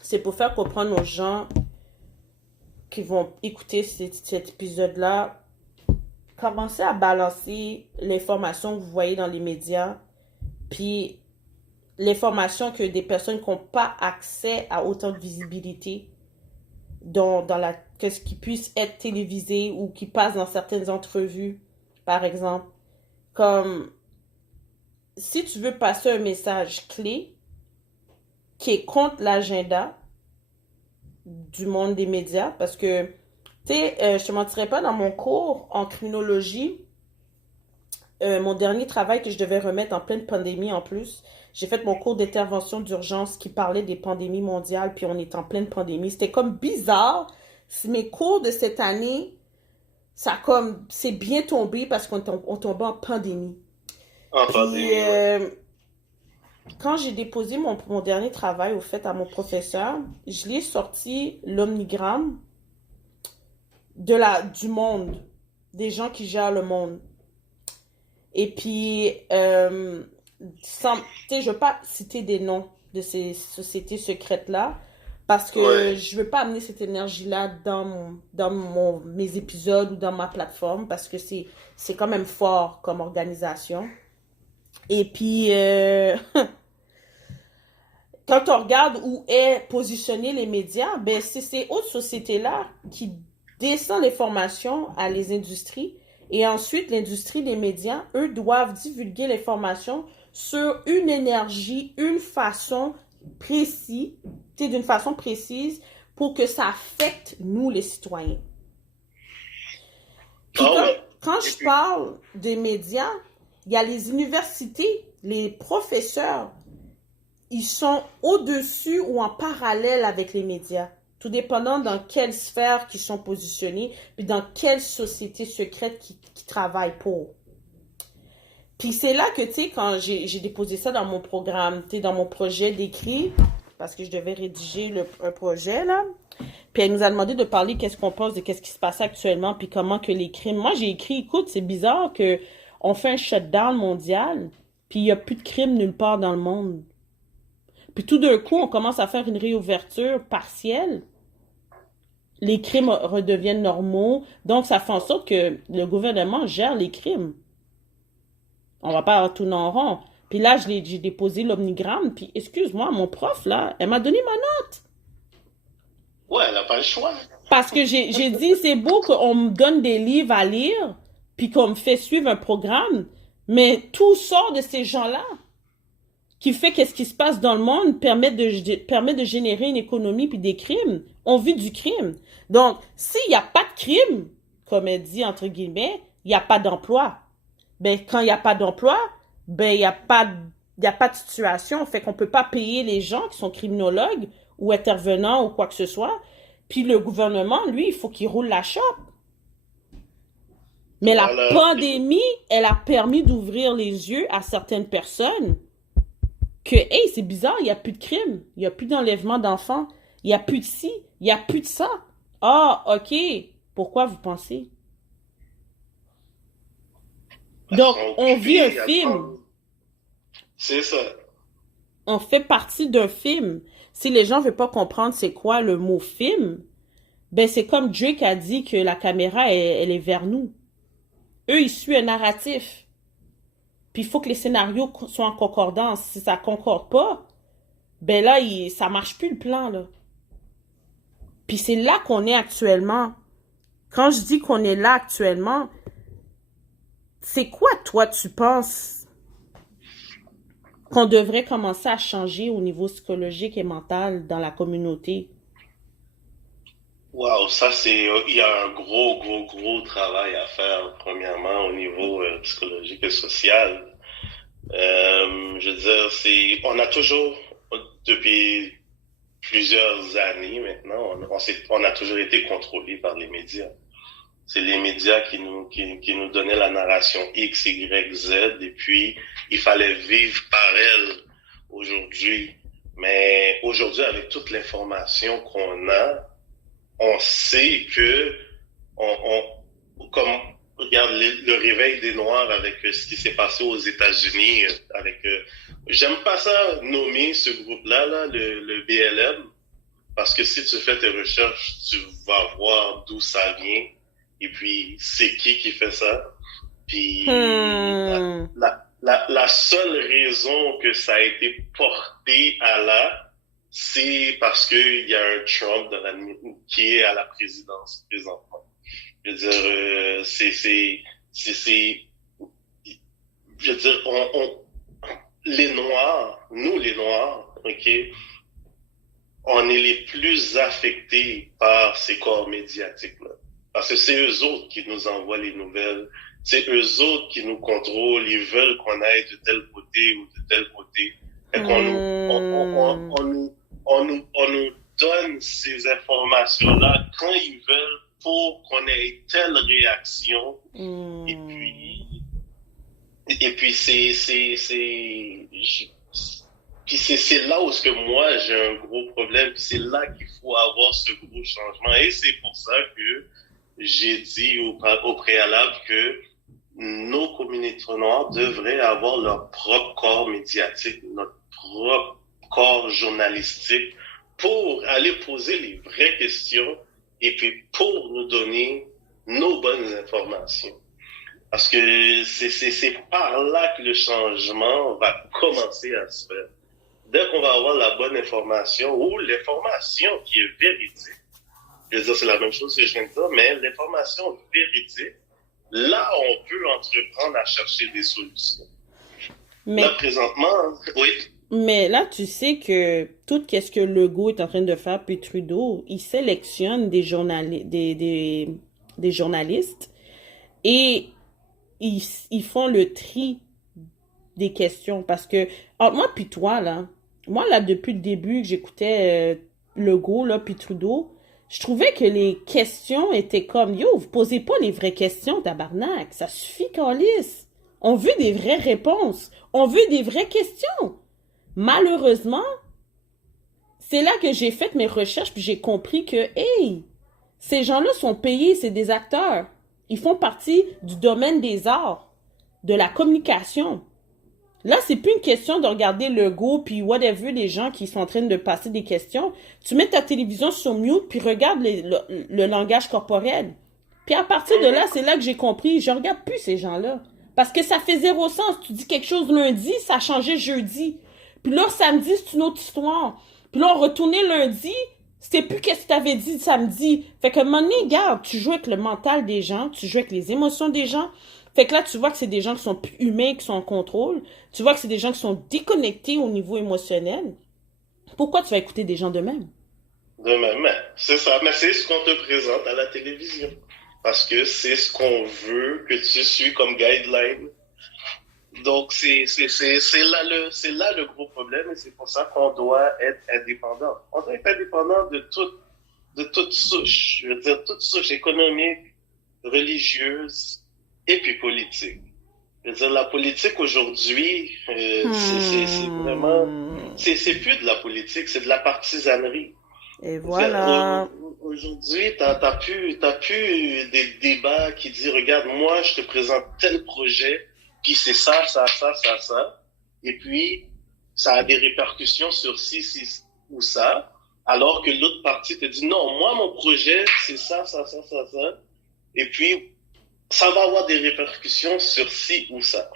c'est pour faire comprendre aux gens qui vont écouter cet épisode-là, commencez à balancer l'information que vous voyez dans les médias, puis l'information que des personnes qui n'ont pas accès à autant de visibilité dans la, que ce qui puisse être télévisé ou qui passe dans certaines entrevues, par exemple. Comme si tu veux passer un message clé qui est contre l'agenda du monde des médias, parce que, tu sais, je te mentirais pas, dans mon cours en criminologie, mon dernier travail que je devais remettre en pleine pandémie en plus, j'ai fait mon cours d'intervention d'urgence qui parlait des pandémies mondiales, puis on est en pleine pandémie. C'était comme bizarre. Mes cours de cette année, ça comme, c'est bien tombé parce on tombait en pandémie. En Puis, pandémie, ouais. quand j'ai déposé mon dernier travail, au fait, à mon professeur, je l'ai sorti l'omnigramme du monde, des gens qui gèrent le monde. Et puis, sans, tu sais, je veux pas citer des noms de ces sociétés secrètes-là, parce que Ouais. je veux pas amener cette énergie-là mes épisodes ou dans ma plateforme, parce que c'est quand même fort comme organisation. Et puis, quand on regarde où est positionné les médias, ben c'est ces autres sociétés-là qui descendent l'information à les industries. Et ensuite, l'industrie des médias, eux, doivent divulguer l'information sur une énergie, une façon précise, d'une façon précise, pour que ça affecte nous, les citoyens. Puis Ah oui. quand Et je puis, parle des médias, il y a les universités, les professeurs, ils sont au-dessus ou en parallèle avec les médias, tout dépendant dans quelle sphère qu'ils sont positionnés, puis dans quelle société secrète qui travaillent pour. Puis c'est là que, tu sais, quand j'ai déposé ça dans mon programme, tu sais, dans mon projet d'écrit, parce que je devais rédiger un projet, là, puis elle nous a demandé de parler qu'est-ce qu'on pense de qu'est-ce qui se passe actuellement, puis comment que les crimes... Moi, j'ai écrit, écoute, c'est bizarre que on fait un shutdown mondial, puis il n'y a plus de crimes nulle part dans le monde. Puis tout d'un coup, on commence à faire une réouverture partielle. Les crimes redeviennent normaux. Donc, ça fait en sorte que le gouvernement gère les crimes. On va pas avoir tout en rond. Puis là, j'ai déposé l'omnigramme. Puis, excuse-moi, mon prof, là, elle m'a donné ma note. ouais, elle n'a pas le choix. Parce que j'ai dit, c'est beau qu'on me donne des livres à lire, puis qu'on me fait suivre un programme, mais tout sort de ces gens-là. Qui fait qu'est-ce qui se passe dans le monde permet de générer une économie puis des crimes. On vit du crime. Donc, s'il n'y a pas de crime, comme elle dit entre guillemets, il n'y a pas d'emploi. Ben, quand il n'y a pas d'emploi, ben, il y a pas de situation. Fait qu'on peut pas payer les gens qui sont criminologues ou intervenants ou quoi que ce soit. Puis le gouvernement, lui, il faut qu'il roule la chope. Mais la Voilà. pandémie, elle a permis d'ouvrir les yeux à certaines personnes que, hey, c'est bizarre, il n'y a plus de crime, il n'y a plus d'enlèvement d'enfants, il n'y a plus de ci, il n'y a plus de ça. Ah, ok. Pourquoi vous pensez? Elles Donc, sont on vit un occupées, elles film. sont... C'est ça. On fait partie d'un film. Si les gens ne veulent pas comprendre c'est quoi le mot film, ben c'est comme Drake a dit que la caméra, elle est vers nous. Eux, ils suivent un narratif. Puis il faut que les scénarios soient en concordance. Si ça concorde pas, ben là, ça marche plus le plan, là. Puis c'est là qu'on est actuellement. Quand je dis qu'on est là actuellement, c'est quoi, toi, tu penses qu'on devrait commencer à changer au niveau psychologique et mental dans la communauté? Waouh, ça c'est, il y a un gros travail à faire, premièrement, au niveau psychologique et social. Je veux dire, on a toujours, depuis plusieurs années maintenant, on a toujours été contrôlé par les médias. C'est les médias qui nous donnaient la narration X, Y, Z, et puis il fallait vivre par elle aujourd'hui. Mais aujourd'hui, avec toute l'information qu'on a, on sait que comme regarde le réveil des Noirs avec ce qui s'est passé aux États-Unis, avec j'aime pas ça nommer ce groupe-là, là, le BLM, Parce que si tu fais tes recherches, tu vas voir d'où ça vient et puis c'est qui fait ça. Puis la seule raison que ça a été porté à là, c'est parce qu'il y a un Trump qui est à la présidence présentement. Je veux dire, je veux dire, les Noirs, nous les Noirs, ok, on est les plus affectés par ces corps médiatiques-là. Parce que c'est eux autres qui nous envoient les nouvelles, c'est eux autres qui nous contrôlent, ils veulent qu'on aille de tel côté ou de tel côté. Fait qu'on on nous donne ces informations-là quand ils veulent pour qu'on ait telle réaction. Et puis c'est là où ce que moi j'ai un gros problème. C'est là qu'il faut avoir ce gros changement. Et c'est pour ça que j'ai dit au préalable que nos communautés noires devraient avoir leur propre corps médiatique, notre propre corps journalistique pour aller poser les vraies questions et puis pour nous donner nos bonnes informations. Parce que c'est par là que le changement va commencer à se faire. Dès qu'on va avoir la bonne information ou l'information qui est véridique, je veux dire, c'est la même chose que je viens de dire, mais l'information véridique, là, on peut entreprendre à chercher des solutions. Mais, là, présentement, oui. Mais là, tu sais que tout ce que Legault est en train de faire, puis Trudeau, il sélectionne des journalistes et ils font le tri des questions. Parce que, entre moi puis toi, là, moi, là, depuis le début que j'écoutais Legault, là, puis Trudeau, je trouvais que les questions étaient comme, yo, vous posez pas les vraies questions, tabarnak. Ça suffit, câlisse. On veut des vraies réponses. On veut des vraies questions. Malheureusement, c'est là que j'ai fait mes recherches puis j'ai compris que, hey, ces gens-là sont payés, c'est des acteurs. Ils font partie du domaine des arts, de la communication. Là, c'est plus une question de regarder Legault puis whatever les gens qui sont en train de passer des questions. Tu mets ta télévision sur mute puis regarde le langage corporel. Puis à partir de là, c'est là que j'ai compris, je regarde plus ces gens-là. Parce que ça fait zéro sens. Tu dis quelque chose lundi, ça a changé jeudi. Puis là, samedi, c'est une autre histoire. Puis là, on retournait lundi, c'était plus qu'est-ce que tu avais dit samedi. Fait qu'à un moment donné, regarde, tu joues avec le mental des gens, tu joues avec les émotions des gens. Fait que là, tu vois que c'est des gens qui sont plus humains, qui sont en contrôle. Tu vois que c'est des gens qui sont déconnectés au niveau émotionnel. Pourquoi tu vas écouter des gens de même? De même, c'est ça. Mais c'est ce qu'on te présente à la télévision. Parce que c'est ce qu'on veut que tu suis comme guideline. Donc, c'est là le gros problème et c'est pour ça qu'on doit être indépendant. On doit être indépendant de toute souche. Je veux dire, toute souche économique, religieuse et puis politique. Je veux dire, la politique aujourd'hui, c'est vraiment, c'est plus de la politique, c'est de la partisanerie. Et voilà. Aujourd'hui, t'as plus des débats qui disent, regarde, moi, je te présente tel projet, puis c'est ça. Et puis, ça a des répercussions sur ci ou ça, alors que l'autre partie te dit, non, moi, mon projet, c'est ça. Et puis, ça va avoir des répercussions sur ci ou ça.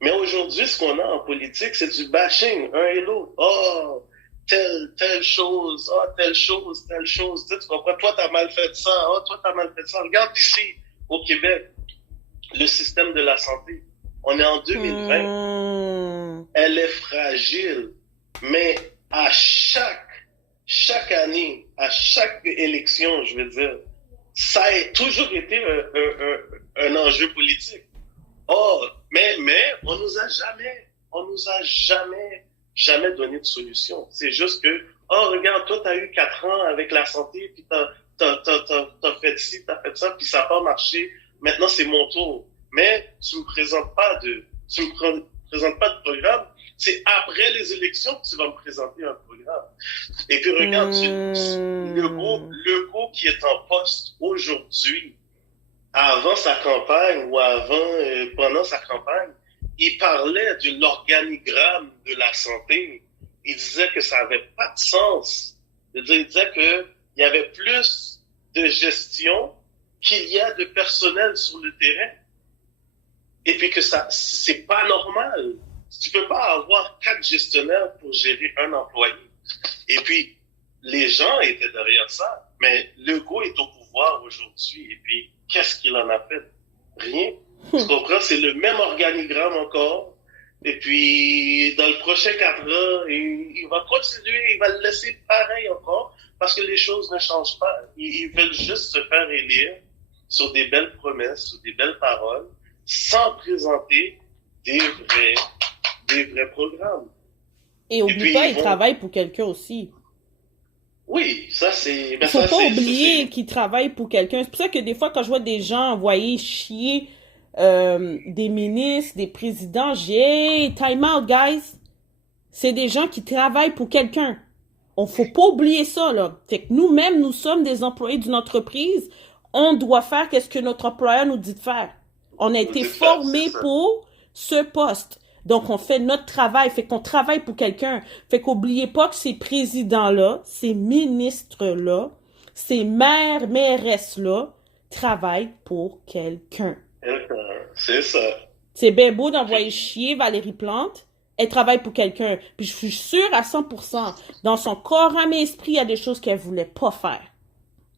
Mais aujourd'hui, ce qu'on a en politique, c'est du bashing, un et l'autre. Oh, telle chose, telle chose. Tu comprends? Toi, t'as mal fait ça. Oh, toi, t'as mal fait ça. Regarde ici, au Québec, le système de la santé. On est en 2020. Elle est fragile. Mais à chaque année, à chaque élection, je veux dire, ça a toujours été un enjeu politique. Oh, mais on nous a jamais donné de solution. C'est juste que, oh, regarde, toi, t'as eu 4 ans avec la santé, puis t'as fait ci, t'as fait ça, puis ça n'a pas marché. Maintenant, c'est mon tour. Mais tu me présentes pas de programme. C'est après les élections que tu vas me présenter un programme. Et puis regarde, le groupe qui est en poste aujourd'hui, avant sa campagne ou pendant sa campagne, il parlait de l'organigramme de la santé. Il disait que ça avait pas de sens Il disait qu'il y avait plus de gestion qu'il y a de personnel sur le terrain. Et puis que ça, c'est pas normal. Tu peux pas avoir 4 gestionnaires pour gérer un employé. Et puis, les gens étaient derrière ça. Mais Legault est au pouvoir aujourd'hui. Et puis, qu'est-ce qu'il en a fait? Rien. Tu comprends? C'est le même organigramme encore. Et puis, dans le prochain 4 ans, il va continuer, il va le laisser pareil encore, parce que les choses ne changent pas. Ils veulent juste se faire élire sur des belles promesses, sur des belles paroles, sans présenter des vrais programmes. Et oublie pas, il travaille pour quelqu'un aussi. Oui, ça c'est... Il faut pas oublier qu'il travaille pour quelqu'un. C'est pour ça que des fois, quand je vois des gens envoyer chier des ministres, des présidents, j'ai time out, guys. C'est des gens qui travaillent pour quelqu'un. On faut pas oublier ça, là. Fait que nous-mêmes, nous sommes des employés d'une entreprise. On doit faire ce que notre employeur nous dit de faire. On a été formés pour ce poste. Donc, on fait notre travail. Fait qu'on travaille pour quelqu'un. Fait qu'oubliez pas que ces présidents-là, ces ministres-là, ces maires, mairesses-là, travaillent pour quelqu'un. C'est ça. C'est bien beau d'envoyer chier Valérie Plante. Elle travaille pour quelqu'un. Puis je suis sûre à 100%, dans son corps, âme et esprit, il y a des choses qu'elle voulait pas faire.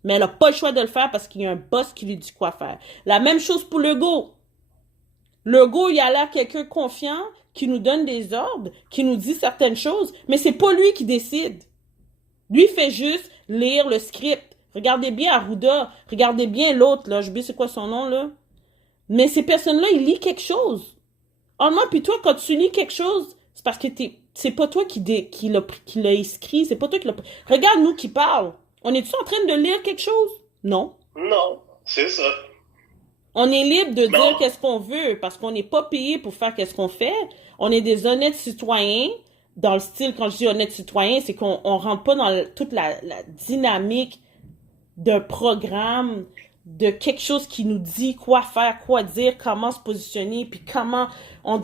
Mais elle n'a pas le choix de le faire parce qu'il y a un boss qui lui dit quoi faire. La même chose pour Legault. Legault, il y a là quelqu'un confiant qui nous donne des ordres, qui nous dit certaines choses, mais c'est pas lui qui décide. Lui fait juste lire le script. Regardez bien Arruda, regardez bien l'autre, là, j'oublie c'est quoi son nom, là. Mais ces personnes-là, ils lisent quelque chose. Honnêtement, puis toi, quand tu lis quelque chose, c'est parce que c'est pas toi qui l'a écrit, c'est pas toi qui l'a... Regarde nous qui parlent. On est-tu en train de lire quelque chose? Non. Non, c'est ça. On est libre de dire qu'est-ce qu'on veut, parce qu'on n'est pas payé pour faire qu'est-ce qu'on fait. On est des honnêtes citoyens. Dans le style, quand je dis honnêtes citoyens, c'est qu'on rentre pas dans toute la dynamique d'un programme, de quelque chose qui nous dit quoi faire, quoi dire, comment se positionner, puis comment on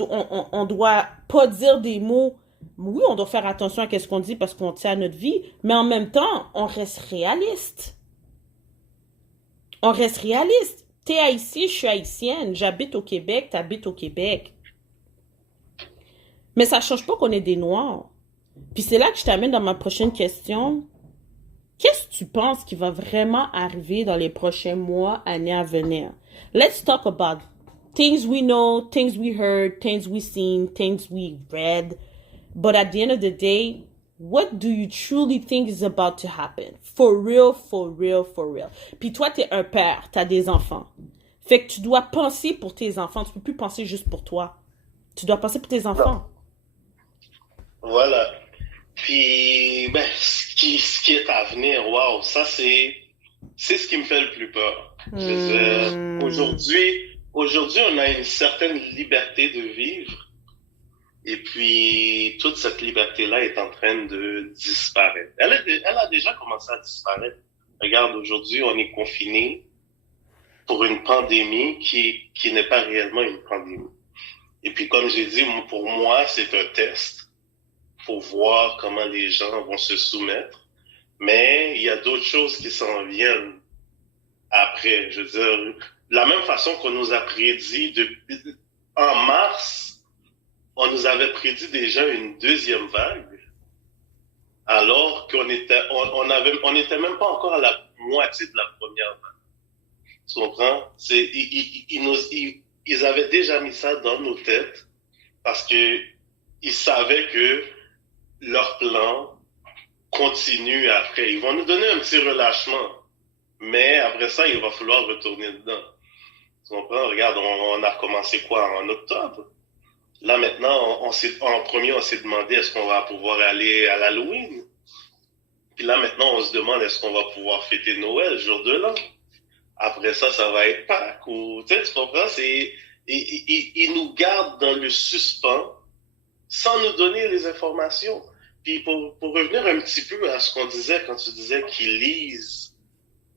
doit pas dire des mots. Oui, on doit faire attention à ce qu'on dit parce qu'on tient à notre vie, mais en même temps, on reste réaliste. On reste réaliste. T'es haïtien, je suis haïtienne. J'habite au Québec, t'habites au Québec. Mais ça change pas qu'on est des Noirs. Puis c'est là que je t'amène dans ma prochaine question. Qu'est-ce que tu penses qui va vraiment arriver dans les prochains mois, années à venir? Let's talk about things we know, things we heard, things we seen, things we read. But at the end of the day, what do you truly think is about to happen? For real, for real, for real. Puis toi, t'es un père, t'as des enfants. Fait que tu dois penser pour tes enfants. Tu peux plus penser juste pour toi. Tu dois penser pour tes enfants. Voilà. Puis, ce qui est à venir, wow, ça c'est ce qui me fait le plus peur. Je veux dire, aujourd'hui, on a une certaine liberté de vivre. Et puis, toute cette liberté-là est en train de disparaître. Elle a déjà commencé à disparaître. Regarde, aujourd'hui, on est confiné pour une pandémie qui n'est pas réellement une pandémie. Et puis, comme j'ai dit, pour moi, c'est un test pour voir comment les gens vont se soumettre. Mais il y a d'autres choses qui s'en viennent après. Je veux dire, de la même façon qu'on nous a prédit en mars, on nous avait prédit déjà une deuxième vague, alors qu'on était même pas encore à la moitié de la première vague. Tu comprends? Ils avaient déjà mis ça dans nos têtes parce que ils savaient que leur plan continue après. Ils vont nous donner un petit relâchement, mais après ça, il va falloir retourner dedans. Tu comprends? Regarde, on a recommencé quoi en octobre? Là, maintenant, en premier, on s'est demandé est-ce qu'on va pouvoir aller à l'Halloween? Puis là, maintenant, on se demande est-ce qu'on va pouvoir fêter Noël, jour de l'an? Après ça, ça va être Pâques ou... Tu comprends? Ils nous gardent dans le suspens sans nous donner les informations. Puis pour revenir un petit peu à ce qu'on disait quand tu disais qu'ils lisent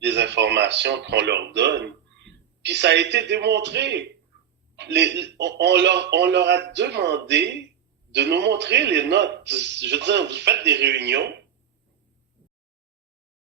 les informations qu'on leur donne, puis ça a été démontré. On leur a demandé de nous montrer les notes. Je veux dire, vous faites des réunions,